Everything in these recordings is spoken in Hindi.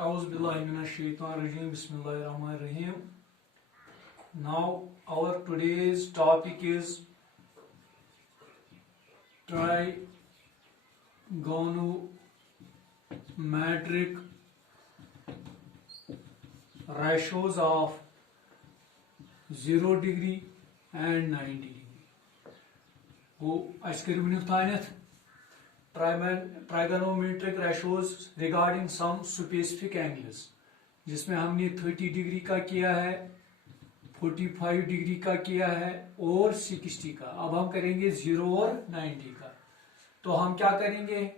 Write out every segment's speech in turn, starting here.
Auzubillahiminash-shaytanir-rajim. Bismillahir-rahmanir-rahim. Now our today's topic is trigonometric ratios of 0 degree and 90 degree. Trigonometric ratios regarding some specific angles, जिसमें हमने 30 डिग्री का किया है, 45 डिग्री का किया है और 60 का. अब हम करेंगे 0 और 90 का. तो हम क्या करेंगे,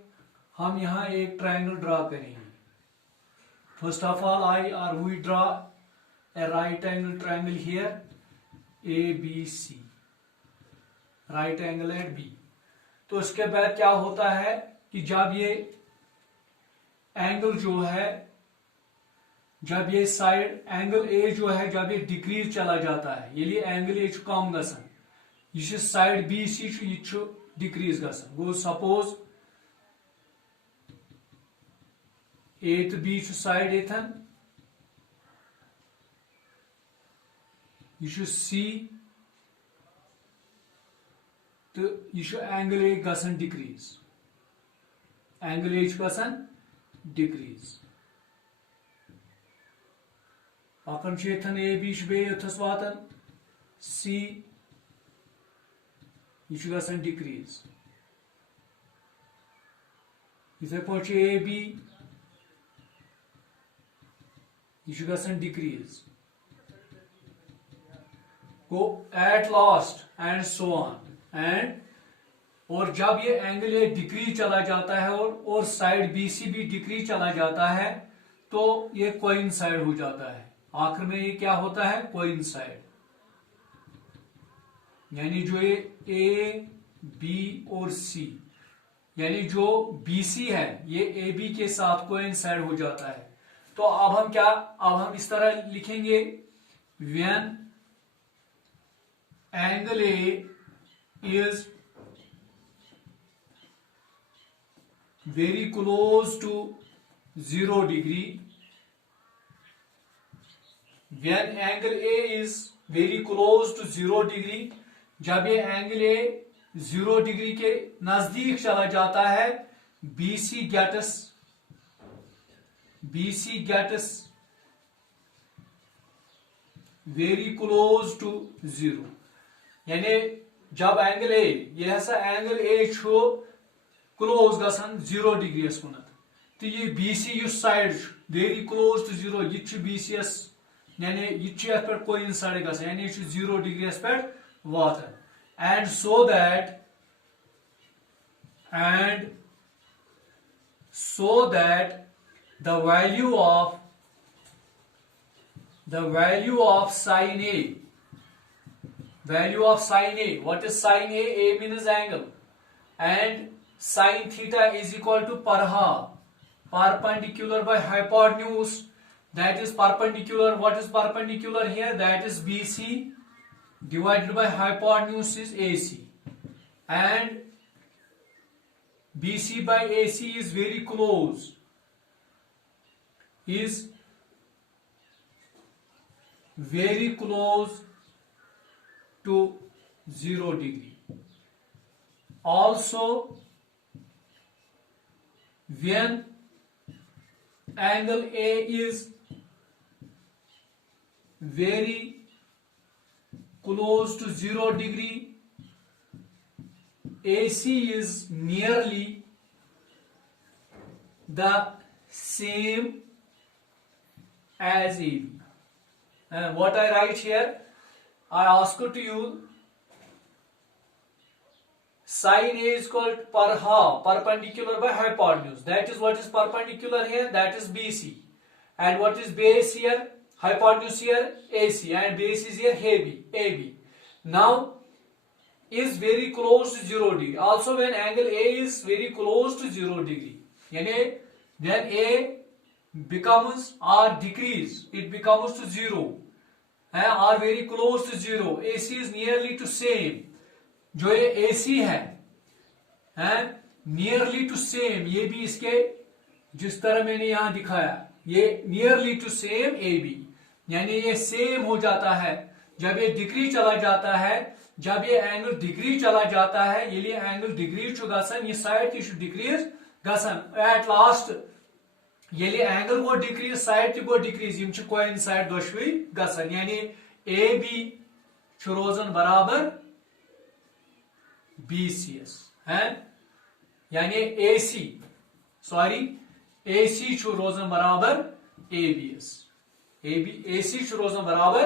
हम यहाँ एक ट्रायंगल ड्रा करेंगे. First of all we draw a right angle triangle here ABC, right angle at B. तो इसके बाद क्या होता है कि जब ये एंगल जो है, जब ये साइड एंगल A जो है, जब ये डिक्रीज चला जाता है, ये एंगल A कम गसन, यह साइड BC यह डिक्रीज गसन. गो सपोज A तो B साइड एथन, यह C तो यह एंगल A गसन डिक्रीज, एंगल A गसन डिक्रीज. पकन एथन AB बेथस वातन C, यह गसन डिक्रीज. इथे पे AB यह गसन decrease. Go at last and so on. और जब ये एंगल ए डिक्रीज चला जाता है और साइड BC भी डिक्रीज चला जाता है, तो ये कोइंसाइड हो जाता है. आखिर में ये क्या होता है, कोइंसाइड. यानी जो ये A, B और C, यानी जो BC है ये AB के साथ कोइंसाइड हो जाता है. तो अब हम इस तरह लिखेंगे, when angle A is very close to 0 degree, when angle A is very close to 0 degree, जब ये एंगल A 0 डिग्री के नजदीक चला जाता है, BC gets very close to 0. यानी जब एंगल A, यह एंगल A क्लोज गसन 0 डिग्री कुन, तो ये BC side very close to 0, यह BC यानी यह पे कोइंसाइड गसन, यानी 0 डिग्री पे वातन. And so that the value of sin A, value of sin A, what is sin A? A means angle, and sin theta is equal to per half, perpendicular by hypotenuse, that is perpendicular. What is perpendicular here? That is BC divided by hypotenuse is AC, and BC by AC is very close, is very close to 0 degree. Also, when angle A is very close to 0 degree, AC is nearly the same as AB. And what I write here, I ask to you, sin A is called per half, perpendicular by hypotenuse. That is what is perpendicular here, that is BC. And what is base here? Hypotenuse here, AC. And base is here, AB. Now, is very close to 0 degree. Also, when angle A is very close to 0 degree, yani when A becomes or decrease, it becomes to 0, or very close to 0. AC is nearly to same. जो ये AC है नियरली टू सेम, ये भी इसके जिस तरह मैंने यहां दिखाया ये nearly to same A B, यानी ये सेम हो जाता है जब ये डिक्री चला जाता है, जब ये एंगल डिक्री चला जाता है, ये एंगल डिक्रीज छु गसन, ये साइड ती छु डिक्रीज गसन, एट लास्ट ये एंगल गो डिक्रीज, साइड ती गो डिक्रीज, यम छु कोइंसाइड दोशवी गसन, यानी ए बी छु रोजन बराबर बी सी एस है, यानी ए सी छु रोजन बराबर ए बी एस, ए सी छु रोजन बराबर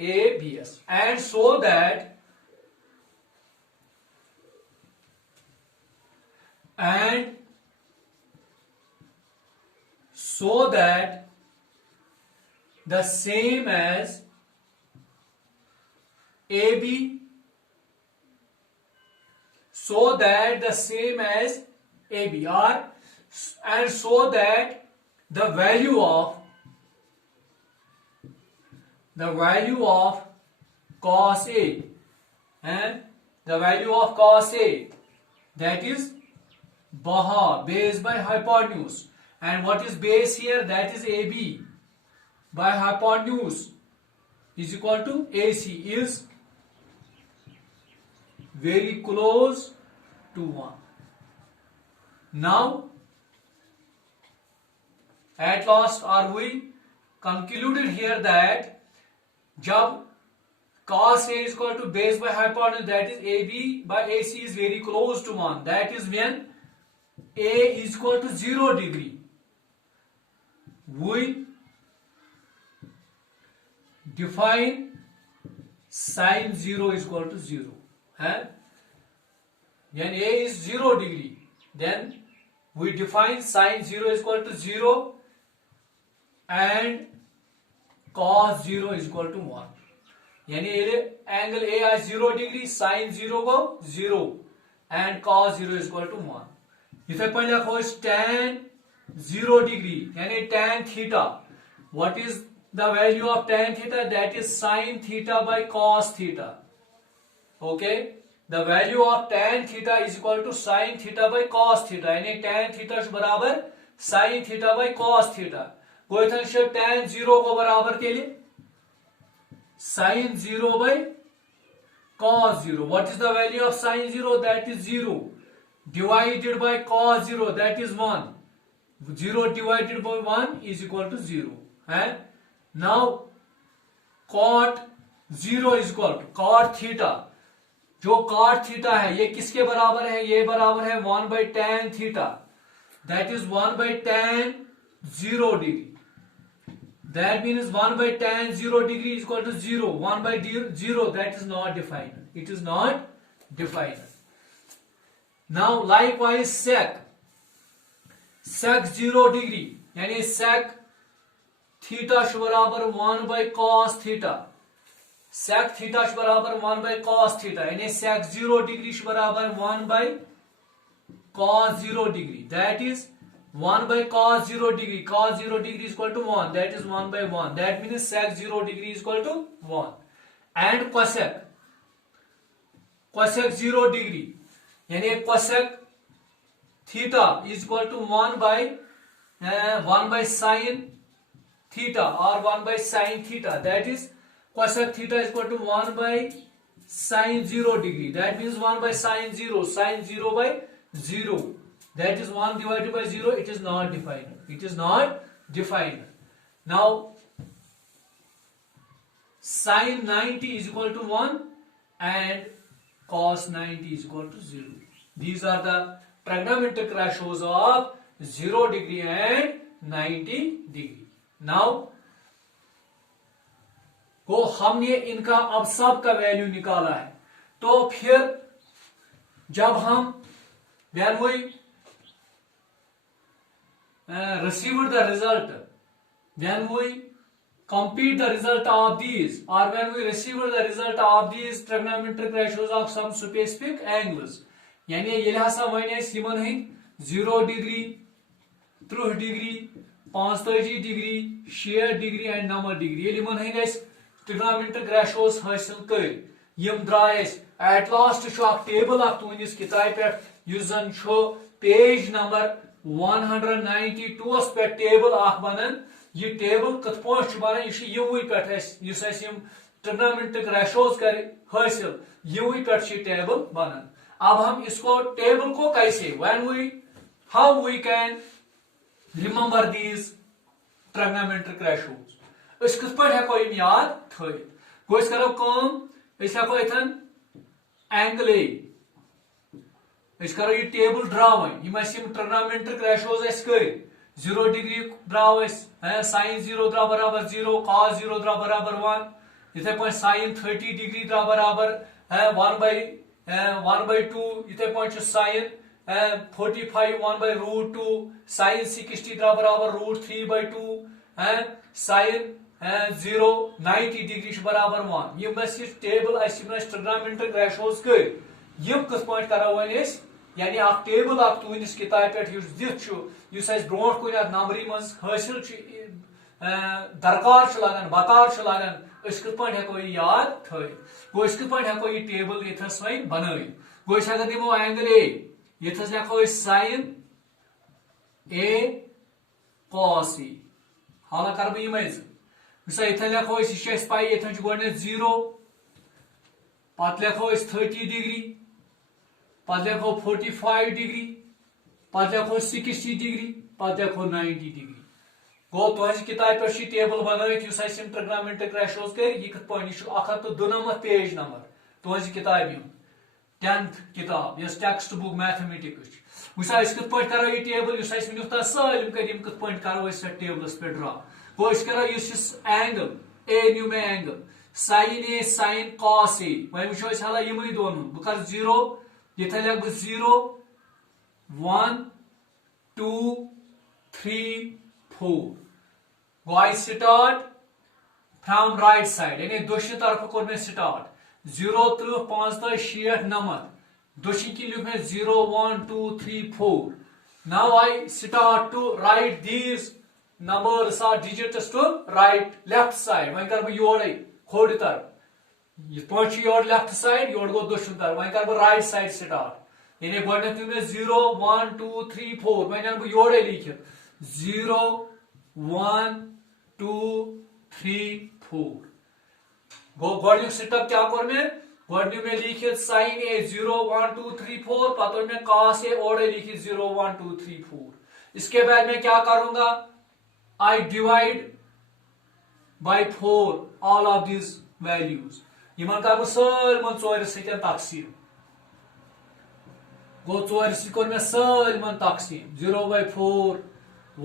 A B S, and so that the same as AB, so that the same as AB, or and so that the value of cos A, and the value of cos A, that is base by hypotenuse, and what is base here, that is AB by hypotenuse, is equal to AC, is very close to 1. Now at last are we concluded here that jab cos A is equal to base by hypotenuse, that is AB by AC, is very close to 1, that is when A is equal to 0 degree, we define sin 0 is equal to 0. When A is 0 degree, then we define sin 0 is equal to 0 and cos 0 is equal to 1. यानी angle A is 0 degree, sin 0 go 0 and cos 0 is equal to 1. इथे पर लिखो tan 0 degree, यानी tan theta. What is the value of tan theta? That is sin theta by cos theta. Okay, the value of tan theta is equal to sin theta by cos theta, यानी tan theta बराबर sin theta by cos theta. कोई tan 0 को बराबर के लिए sin 0 by cos 0. What is the value of sin 0? That is 0 divided by cos 0, that is 1. 0 divided by 1 is equal to 0. Now cot 0 is equal to cot theta. जो cot theta है ये किसके बराबर है? ये बराबर है 1 by tan theta, that is 1 by tan 0 degree. That means 1 by tan 0 degree is equal to 0. 1 by 0, that is not defined. It is not defined. Now likewise sec 0 degree, यानी sec theta बराबर 1 by cos theta. Sec theta बराबर 1 by cos theta, यानी sec 0 degree बराबर 1 by cos 0 degree. That is 1 by cos 0 degree. Cos 0 degree is equal to 1. That is 1 by 1. That means sec 0 degree is equal to 1. And cosec 0 degree, यानी cosec theta is equal to 1 by sin theta or 1 by sin theta. That is cosec theta is equal to 1 by sin 0 degree. That means 1 by sin 0. Sin 0 by 0. That is 1 divided by 0. It is not defined. It is not defined. Now sin 90 is equal to 1 and cos 90 is equal to 0. These are the trigonometric ratios of 0 degree and 90 degree. Now को हमने इनका अब सब का वैल्यू निकाला है, तो फिर जब हम when we received the result, when we compute the result of these, or when we received the result of these trigonometric ratios of some specific angles, यानी ये हसा वने सिमन Hind 0 degree, 30 degree, 45 degree, 60 degree and 90 degree. ये मन हिंद trigonometric ratios हासिल कर यम द्राय at last छु अख टेबल अख तुनिस किताब पे युस जन छु पेज नंबर 192 पे टेबल अख बनन ये टेबल कत पॉइंट बना यमुई पे ट्रिग्नोमेट्रिक रेशोज कर हासिल यमुई पे टेबल बनन। अब हम इसको टेबल को कैसे how we can remember these trigonometric ratios अस कत पे हेको यम याद थवित गो अस करो कम अस हेको इथन एंगल ए अस करो ये टेबल ड्रा यम ट्रिग्नोमेट्रिक रेशोज अस कर 0 डिग्री द्राव साइन 0 द्राव बराबर 0 cos 0 द्राव बराबर 1 इथे पे साइन 30 डिग्री द्राव बराबर 1/2 इथे पे साइन 45 1/√2 साइन 60 द्राव बराबर √3/2 साइन 0 90 डिग्री बराबर 1 यम टेबल ट्रिग्नोमेट्रिक रेशोज कर यम कत पे करो यानी अख टेबल अख तुस किताब पे दिख ब्रो कुन नंबरी मज हासिल दरकार लगान बकार लगान अस कत पे हेको यह याद थवित गो अस कत पे हेको यह टेबल यथस वो बन गो अगर दिमो एंगल ए यथस लिखो साइन ए cos ए हाला कर बह यम इथन लिखो यह पाई यथन गोड 0 पत लिखो 30 डिग्री पत लिखो 45 डिग्री पत लिखो 60 डिग्री पत लिखो 90 डिग्री गो तुज किताब पे टेबल बनत ट्रिग्नोमेट्रिक रेशोज कर यह कत पे 192 पेज नंबर तुज किताब 10th किताब यस टेक्स्ट बुक मैथमेटिक्स वस कत पे करो यह टेबल वन सालम कर कत पे करो टेबलस पे ड्रा गो करो एंगल ए न्यू मे angle sine A sine cos A वो हाला यम दोन बह कर 0 यथ लिख बह 0 1 2 3 4 गो I start from right side यानी दोषी तरफ कोर मे स्टार्ट 0 3 5 60 90 दोषी की लिख मे 0 1 2 3 4 now I start to write these numbers are digits to right left side वहीं कर बह योर खोड़ तरफ ये पे your left side your go दोषुन तरफ वहीं कर बह राइट साइड स्टार्ट यानी गोडनेथ में 0 1 2 3 4 वहीं बह योर लिखित 0 1 2 3 4 गो गोडनुक स्टेप क्या कोर में गोडनु में लिखित साइन ए 0 1 2 3 4 पता में cos ए और लिखित 0 1 2 3 4 इसके बाद मैं क्या करूंगा I divide by 4 all of these values Yemen कर सलमन 4 सतन तकसीम गो 4 कोर मे सलमन तकसीम 0/4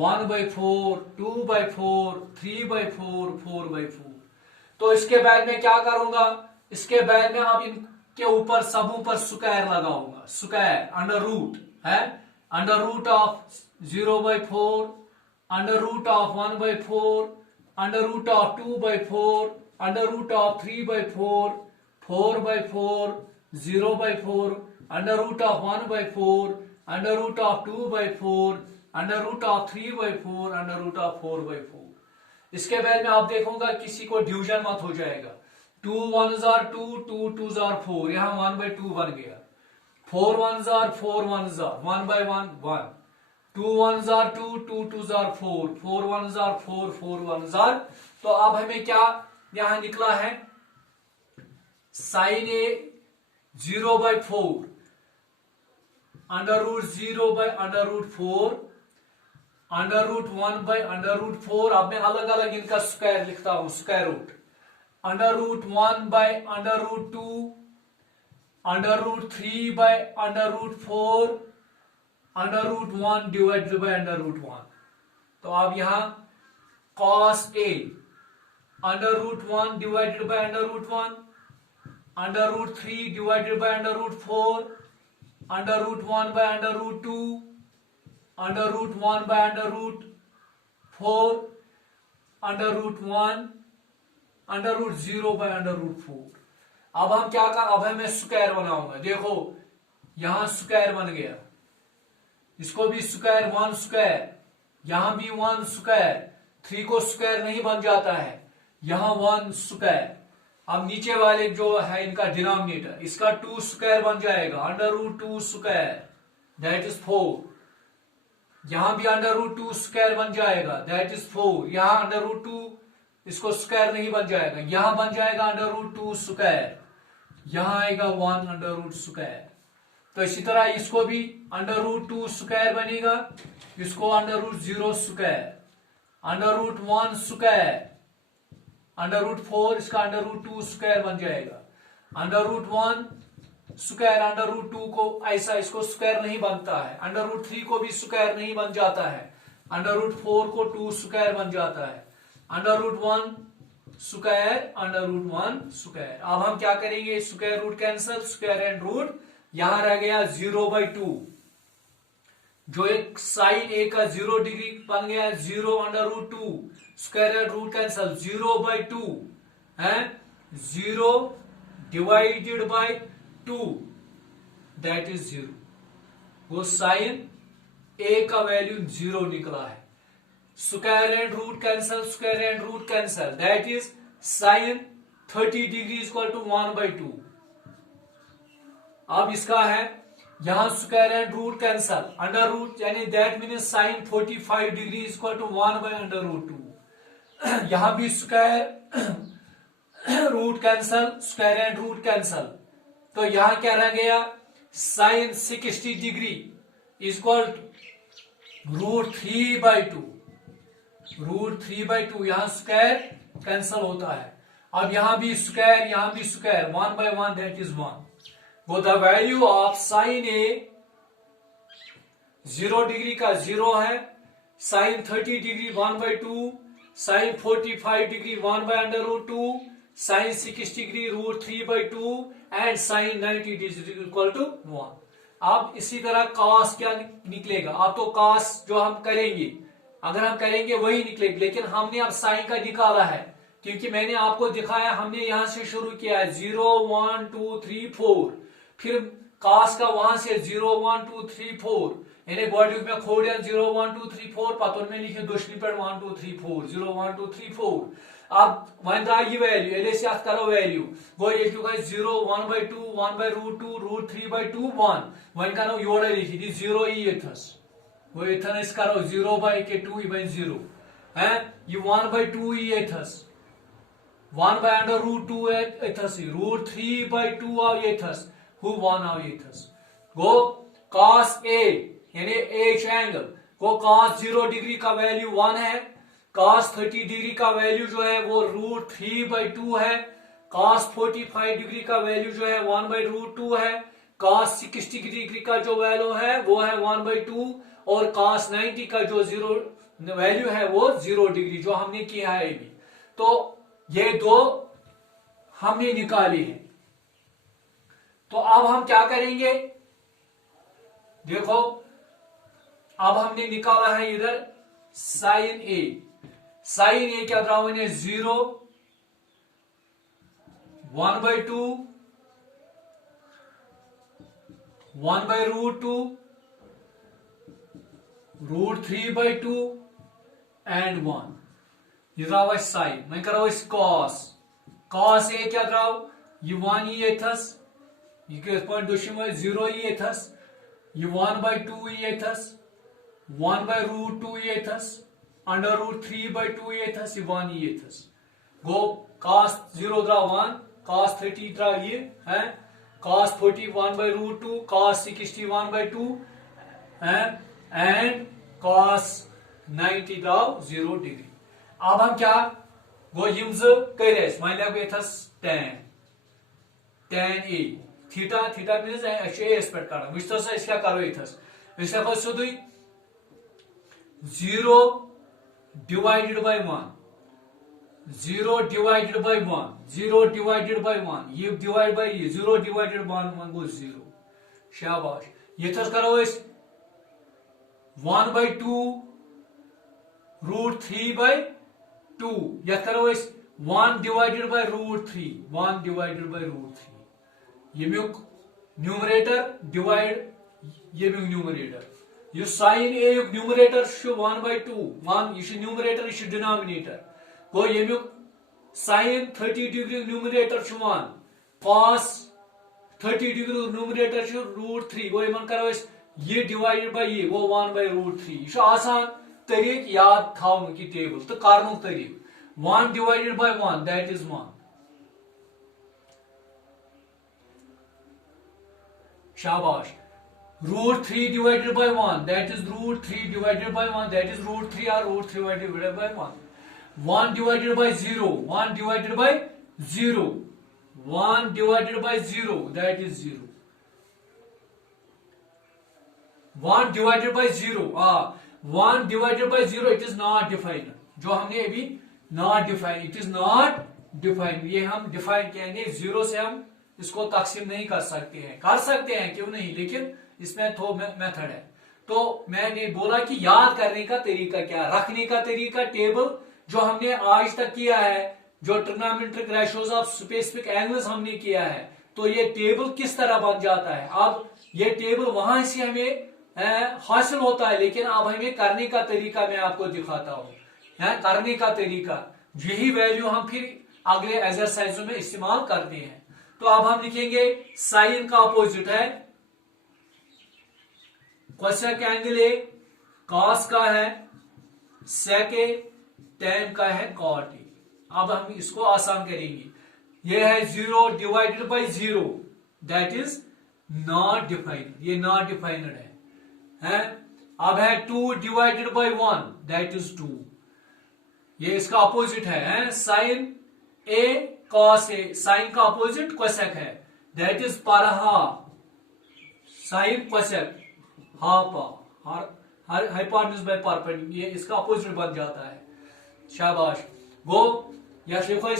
1/4 2/4 3/4 4/4 तो इसके बाद में क्या करूंगा इसके बाद में अब इनके ऊपर सबों पर स्क्वायर लगाऊंगा स्क्वायर अंडर रूट है under root of 0/4 under root of 1/4 under root of 2/4 under root of 3/4 4/4 0/4 under root of 1/4 under root of 2/4 under root of 3/4 under root of 4/4 इसके बाद में आप देखूंगा किसी को डिवीजन मत हो जाएगा 2 1s are 2 2 2s are 4 यहाँ 1/2 बन गया 4 1s are 4 1s are 1/1 1 2 1s are 2 2 2s are 4 4 1s are 4 4 1s are तो अब हमें क्या यहां निकला है sine A 0/4 under root 0/√4 under root 1/√4 अब मैं अलग अलग इनका स्क्वायर लिखता हूं square root under root 1/√2 under root 3/√4 under root 1 divided by under root 1 तो अब यहां cos a under root 1 divided by under root 1 under root 3 divided by under root 4 under root 1 by under root 2 under root 1 by under root 4 under root 1 under root 0 by under root 4 अब हम क्या कर अब मैं स्क्वायर बनाऊंगा देखो यहां स्क्वायर बन गया इसको भी स्क्वायर 1 स्क्वायर यहां भी 1 स्क्वायर 3 को स्क्वायर नहीं बन जाता है यहां 1 स्क्वायर अब नीचे वाले जो है इनका डिनोमिनेटर इसका 2 स्क्वायर बन जाएगा under root 2 square that is 4 यहां भी अंडर रूट 2 स्क्वायर बन जाएगा, दैट इज 4। यहां अंडर रूट 2 इसको स्क्वायर नहीं बन जाएगा, यहां बन जाएगा अंडर रूट 2 स्क्वायर, यहां आएगा 1 अंडर रूट स्क्वायर। तो इसी तरह इसको भी अंडर रूट 2 स्क्वायर बनेगा, इसको under root 0 square, under root 1 square, under root 4, इसका अंडर रूट 2 स्क्वायर बन जाएगा। Under root 1 square under root 2 को ऐसा इसको स्क्वायर नहीं बनता है, अंडर रूट 3 को भी स्क्वायर नहीं बन जाता है, अंडर रूट 4 को 2 स्क्वायर बन जाता है, under root 1 square, under root 1 square. अब हम क्या करेंगे, square root cancel, square and root, यहां रह गया 0/2, जो एक साइन ए का 0 डिग्री बन गया 0 under root 2, square and root cancel, 0/2 है, 0 डिवाइडेड बाय 2 दैट इज 0। वो साइन ए का वैल्यू 0 निकला है। Square and root cancel, square and root cancel, that is sine 30 degree equal to 1/2। अब इसका है यहां square and root cancel, under root यानी that means sine 45 degree equal to 1/अंडर रूट 2। यहां भी square root cancel, square and root cancel, तो यहां क्या रह गया, sine 60 degree equal to root 3/2, root 3/2, यहां स्क्वायर कैंसल होता है। अब यहां भी स्क्वायर, यहां भी स्क्वायर, 1/1 दैट इज 1। वो the value of sine a 0 degree का 0 है, साइन 30 डिग्री 1/2, साइन 45 डिग्री 1/अंडर root 2, sine 60 degree root 3/2 and sine 90 degree equal to 1। अब इसी तरह कॉस क्या निकलेगा, अब तो कॉस जो हम करेंगे, अगर हम करेंगे वही निकलेगा, लेकिन हमने अब साइन का निकाला है, क्योंकि मैंने आपको दिखाया, हमने यहां से शुरू किया है 0 1 2 3 4, फिर कॉस का वहां से 0 1 2 3 4 यानी बॉडी में खोड़िया 0 1 2 3 4 पतन में लिखे दुश्मनी पर 1 2 3 4 0 1 2 3 4। अब वन द्राव यह वैल्यू एल करो वैल्यू गो ये 0 1/2 1/√2 रूट 3/2 1 वन करो योड़ लिखी 0 यथस वो यथन करो 0/2 0 है ये 1/2 यथस 1/√2 यथस रूट 3/2 आव यथस who 1 आव यथस गो cos a यानी एच एंगल को cos 0 डिग्री का वैल्यू 1 है, cos 30 डिग्री का वैल्यू जो है वो रूट 3/2 है, cos 45 डिग्री का वैल्यू जो है 1/√2 है, cos 60 डिग्री का जो वैल्यू है वो है 1/2 और cos 90 का जो वैल्यू है वो 0 डिग्री जो हमने किया है अभी। तो ये दो हमने निकाली है। तो अब हम क्या करेंगे, देखो अब हमने निकाला है इधर साइन ए, साइन ए क्या था मैंने 0 1/2 1/√2 रूट 3/2 एंड 1 ये द्राव साइन मैं करो इस कॉस, कॉस ए क्या द्राव ये 1 यथस ये पॉइंट 0 यथस ये 1/2 यथस 1/√2 यथस अंडर रूट 3/2 यथस ये 1 यथस गो cos 0 द्राव 1 cos 30 द्राव ये है cos 40 1/√2 cos 60 1/2 एंड cos 90 द्राव 0 डिग्री। अब हम क्या गो यम कर वन यथस tan a theta theta means एस पे कड़ा क्या करो यथस हेको सोद 0 divided by 1 0 divided by 1 0 divided by 1 ये डिवाइड बाय 0 डिवाइडेड बाय 1 गो 0 शाबाश यथस करो 1/2 रूट 3/2 यथ करो 1 divided by root 3 1 divided by root 3 यमुक न्यूमरेटर डिवाइड यमुक न्यूमरेटर ये साइन ए युक न्यूमरेटर 1/2 1 ये न्यूमरेटर ये डिनोमिनेटर गो यमुक sine 30 degree numerator 1 cos 30 degree numerator root 3 गो यमन करो ये डिवाइडेड बाय ये वो 1/√3 यह आसान तरीक याद थावन की टेबल तो करनु तरीक 1 डिवाइडेड बाय 1 दैट इज 1 शाबाश √3 divided by 1 that is √3 divided by 1 that is √3 or √3 divided by 1 1 divided by 0 1 divided by 0 1 divided by 0 that is 0 1 divided by 0 1 divided by 0 it is not defined जो हमने अभी not defined it is not defined ये हम define कहेंगे 0 से हम इसको तकसीम नहीं कर सकते हैं क्यों नहीं लेकिन इसमें थो मेथड है तो मैंने बोला कि याद करने का तरीका क्या रखने का तरीका टेबल जो हमने आज तक किया है जो trigonometric ratios of specific angles हमने किया है तो ये टेबल किस तरह बन जाता है अब ये टेबल वहां से हमें हासिल होता है लेकिन अब हमें करने का तरीका मैं आपको दिखाता हूं करने का तरीका यही वैल्यू हम फिर अगले एक्सरसाइजों में इस्तेमाल करते हैं तो अब हम लिखेंगे साइन का अपोजिट है कोसेक एंगल ए कॉस का है सेक ए टेन का है कॉट ए अब हम इसको आसान करेंगे ये है 0 divided by 0 that is not defined ये नॉट डिफाइंड है अब है 2 डिवाइडेड बाय 1 दैट इज 2 ये इसका अपोजिट है sine A cos A sign का अपोजिट कोसेक है दैट इज पर half sine cosec half her hypotenuse by perpendicular ये इसका अपोजिट बन जाता है शाबाश गो या लिखो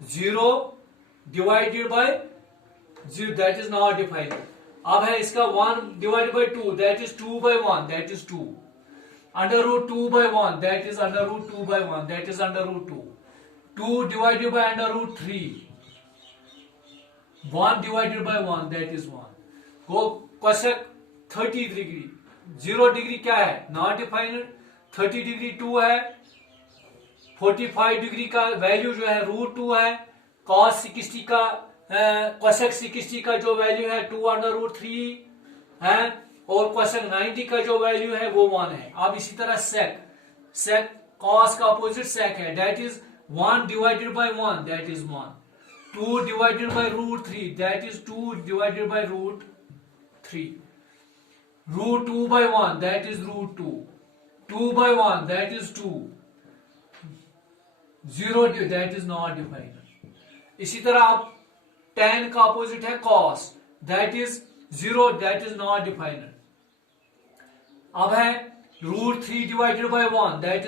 0 divided by 0 that is not defined अब है इसका 1 divided by 2 that is 2 by 1 that is 2 under root 2 by 1 that is under root 2 by 1 that is under root 2 2 divided by under root 3 1 divided by 1 that is 1 go cosec 30 degree 0 degree क्या है नॉट डिफाइंड 30 डिग्री 2 है 45 डिग्री का वैल्यू जो है √2 है cos 60 का cosec 60 का जो वैल्यू है 2 अंडर रूट 3 है और cosec 90 का जो वैल्यू है वो 1 है अब इसी तरह sec cos का अपोजिट sec है that is 1 divided by 1 that is 1 2 divided by √3 that is 2 divided by √3 √2 by 1 that is √2 2 by 1 that is 2 0 that is not defined इसी तरह अब tan का अपोजिट है cos that is 0 that is not defined अब है √3 divided by 1 that is